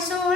eso